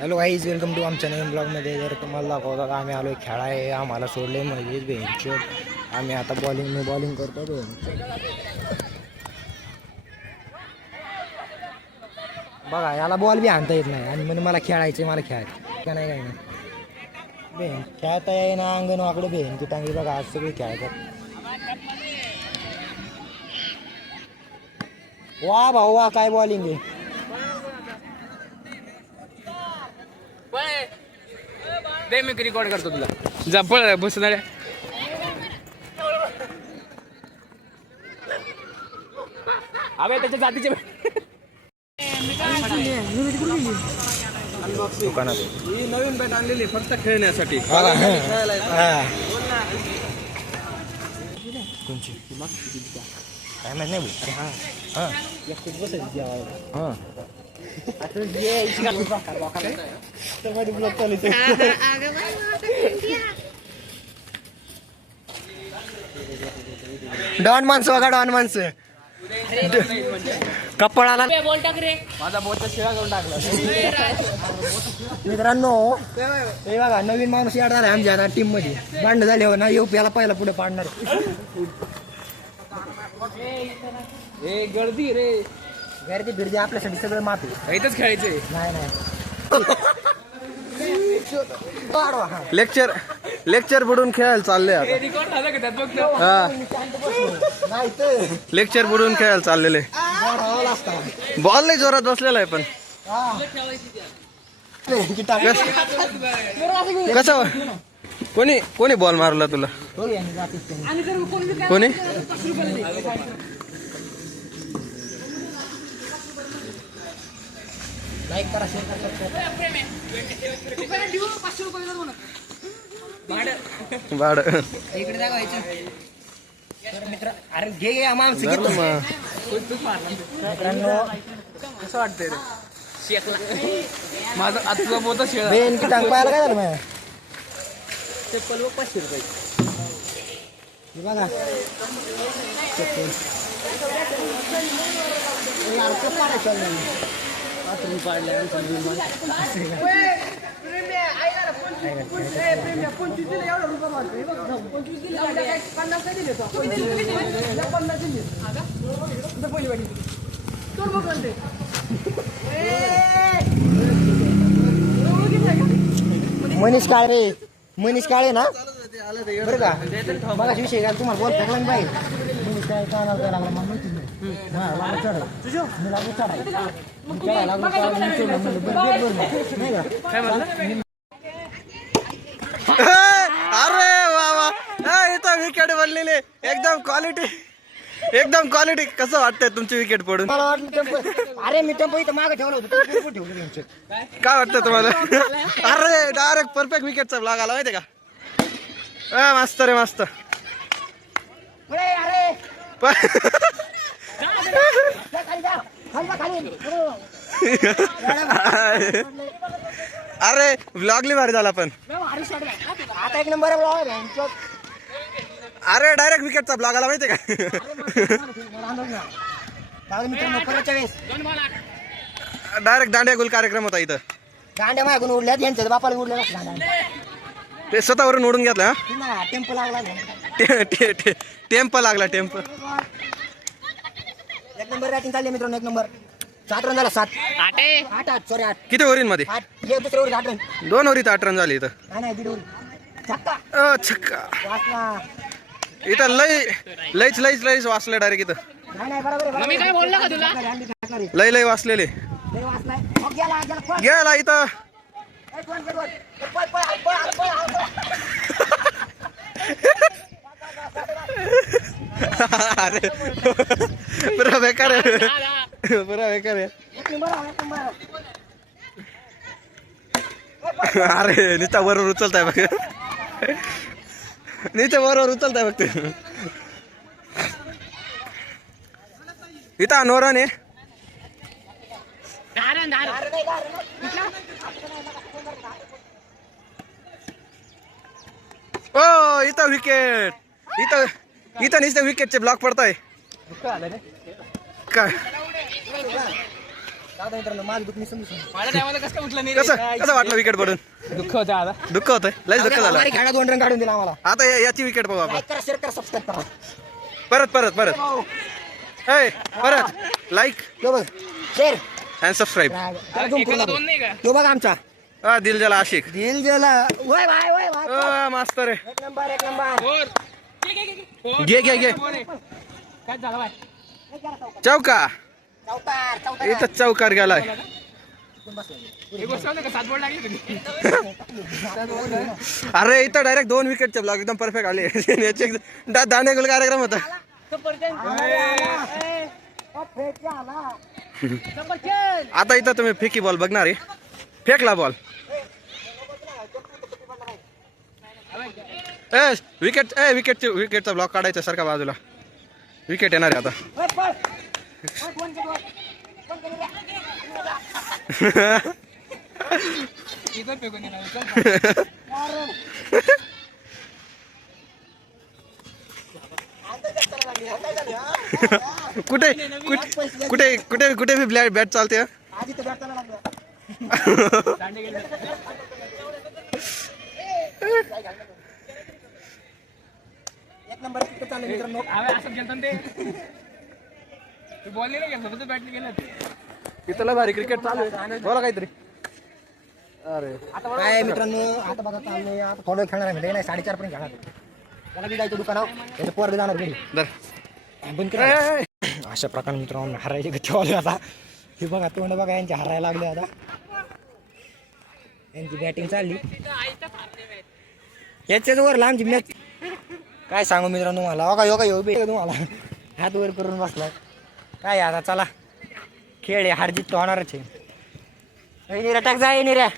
Hello wise welcome to आमच्या नवीन ब्लॉगमध्ये जर तुम्हाला दाखवतात आम्ही आलो खेळाय आम्हाला सोडले म्हणजे बेंच आम्ही आता बॉलिंग मी बॉलिंग करतो बेंच बघा, याला बॉल बी आणता येत नाही. आणि म्हणजे मला खेळायचं मला खेळायचं का नाही काही नाही. बेन खेळता येईना, अंगण वाकडे बेन की टांगी बघा, आज सगळी खेळतात वा भाऊ, वा, काय बॉलिंग आहे? दे मी रेकॉर्ड करतो तुला. जा पळ बस अबे त्याच्या जातीचे दुकानात ही नवीन बॅट आणलेली फक्त खेळण्यासाठी. हा. कोणची? काय माहीत नाही. हा. हा. हा. डॉन माणसं बघा डॉन माणसं. कपळाला माझा करून टाकला मित्रांनो हे बघा नवीन माणूस याड झाला आमच्या आता टीममध्ये भांड झाल्यावर हो ना येऊ याला पहिला पुढे पाडणार. ए गर्दी रे. गर्दी बिर्दी आपल्यासाठी सगळं माफी इथंच खेळायचंय. नाही नाही. हा. लेक्चर लेक्चर बुडून खेळायला चालले आता. रेकॉर्ड झालं का त्यात? बघ ना. हा. नाही तर. लेक्चर बुडून खेळायला चाललेले. बॉल लय जोरात बसलेला आहे पण. हा. की. कसं कोणी कोणी बॉल मारला तुला? हो यांनी जातीच त्यांनी. कोणी? लाईक करा शेअर करा सबस्क्राईब बाड इकडे दाखवायचं तर मित्र अरे घे घे. मित्रांनो कसं वाटतंय रे? शेकला. माझा आता तुझा बोलता शिळा बेन की टांग पाहायला काय झालं माझ्या चप्पल बघ पाचशे रुपये. बघा. चप्पल. रुपये पाडले मग. मनीष काळे मनीष काळे ना? बरं का? मला विषय काय तुम्हाला बोल फेकला नाही पाहिजे मनीष काळे काय नाव काय लागला मला माहिती अरे वा वा. हा, इथं विकेट बनलेले. एकदम क्वालिटी एकदम क्वालिटी कसं वाटतंय तुमची विकेट पडून? मला वाटलं टेम्पो अरे मी टेम्पो इथं मागे ठेवलं होतं. तुम्ही कुठं ठेवलं त्यांचं? काय वाटतं तुम्हाला? अरे डायरेक्ट परफेक्ट विकेटचा ब्लॉग आला माहितीये का? अ, मस्त रे मस्त. अरे, अरे, प- अरे ब्लॉगली भारी झाला पण. आता एक नंबर. अरे डायरेक्ट विकेटचा ब्लॉग आला माहितीये का? डायरेक्ट दांडिया गुल कार्यक्रम होता इथं. गांड्या मागून उडल्यात यांच्या बापाला उडल्या ते स्वतःवरून उडून घेतलं टेम्पो लागला. टेम्प लागला टेम्प. एक नंबर रॅटिंग चालली मित्रांनो एक नंबर. सात रन झाला सात. आटे आठ आठ सॉरी आठ. किती ओव्हरीन मध्ये आठ. हे दुसऱ्या ओव्हरीत आठ रन दोन ओव्हरीत आठ रन झाले इथं. नाही नाही दीड ओव्हरी छक्का. अ, छक्का. वाचला. इथं लय लयच लयच लयच वाचले डायरेक्ट इथं. नाही नाही बरोबर आहे, बरोबर मी काय बोलला का तुला? आहे. अंडी टाकणार आहे. लय लय वाचलेले. लय वाचलाय. हो, गेला गेला पळ. गेला इथं. ए, पळ, पळ, पळ. पळ, पळ, पळ, पळ, पळ. अरे. बेकार आहे पुरा बेकार अरे नुसता बरोबर उचलताय बघ. नुसतं बरोबर उचलताय बघ ते. इथं नोरन आहे ओ इथं विकेट इथं इथं नुसतं विकेटचे ब्लॉक पडताय. काय? दादा मित्रांनो माझं कसं कसं वाटलं विकेट पडून? दुःख होतं आता. दुःख होतंय? लयच दुःख झालं. खेळा दोन रन काढून दिला आम्हाला. आता या- याची विकेट पाहू आपण. लाईक करा शेअर करा सबस्क्राईब करा. परत परत परत. ए परत. लाईक तो बघ शेअर अँड सबस्क्राईब एकाला दोन नाही का? तो बघ आमचा. हा दिल ज्याला आशिक. दिल गेला वय भाय वय भाय अ, मास्तर आहे एक नंबर एक नंबर. घे घे घे. काय झालं बाय? चौका. इथं चौकार. गेलाय. ही अरे इथं डायरेक्ट दोन विकेटचे ब्लॉक एकदम परफेक्ट आले. याचे एकदम- दा- दांडे गुल कार्यक्रम होता. आता इथं तुम्ही फेकी बॉल बघणार आहे. फेकला बॉल ए विकेट ए विकेटचे विकेटचा ब्लॉक काढायचा सारखा बाजूला. विकेट येणार आहे आता. कुठे कुठे कुठे कुठे मी ब्लॅट बॅट चालते हं? आधी तर बॅट लागला दांडे गेले. एक नंबर तिथं चाललं मित्रांनो? असं गेलतो ना ते. तू बॉल नाही गेलं फक्त बॅट गेलं ते इथं लय भारी क्रिकेट चालू आहे. बोला काहीतरी. अरे. काय मित्रांनो? आता बघा चाललंय आता थोडं खेळणार आहे म्हणजे नाही साडेचार पर्यंत खेळणार आहे. त्याला बी जायचं दुकानावर. त्याचं पोर बी जाणार घरी. दर. बंद करा. अशा प्रकारे मित्रांनो हरायचे गच्चे वाले आता. हे बघा तोंड बघा यांचे हरायला लागले आता. यांची बॅटिंग चालली. याच्याच वर लांबची मॅच काय सांगू मित्रांनो मला? बघा योगा येऊ बे तुम्हाला. हात वर करून बसला काय आता? चला. खेळ आहे हारजीत तो होणारच आहे. निरा टाक जाय निऱ्या.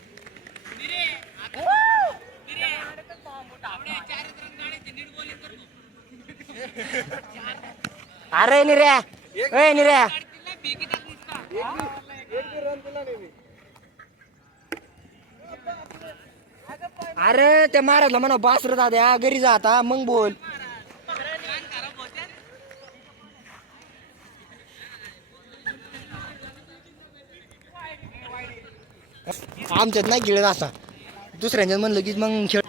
अरे निऱ्या. ए निऱ्या अरे त्या महाराजला म्हणा बासर दाद्या घरी जा आता मग बोल. आमच्यात नाही खेळत असा. दुसऱ्यांच्यात म्हणलं की मग खेळ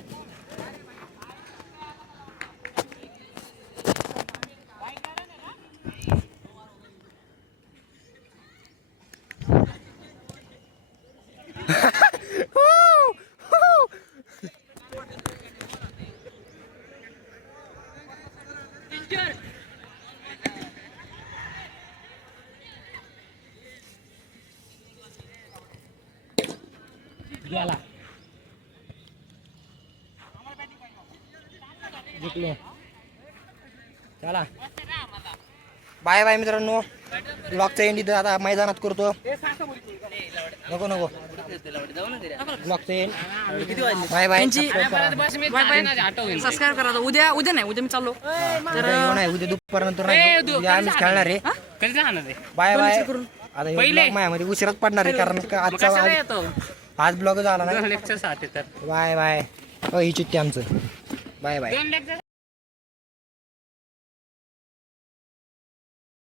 जिंकले. चला. बाय बाय मित्रांनो. ब्लॉकचा एंड इथं आता मैदानात करतो. नको नको. ब्लॉकचा एंड बाय बाय सबस्क्राईब करा. उद्या उद्या नाही उद्या मी चाललो. उद्या येऊ नाही उद्या दुपारनंतर नाही. उद्या आम्हीच खेळणार आहे. कधी जाणार आहे? बाय बाय आता हे पहिले. ब्लॉग माझ्यामध्ये उशिराच पडणार आहे कारण का आजचा आज- आज ब्लॉग झाला नाही. लेक्चर तर बाय बाय हो ही चिठ्ठी आमचं. बाय बाय दोन लेक्चर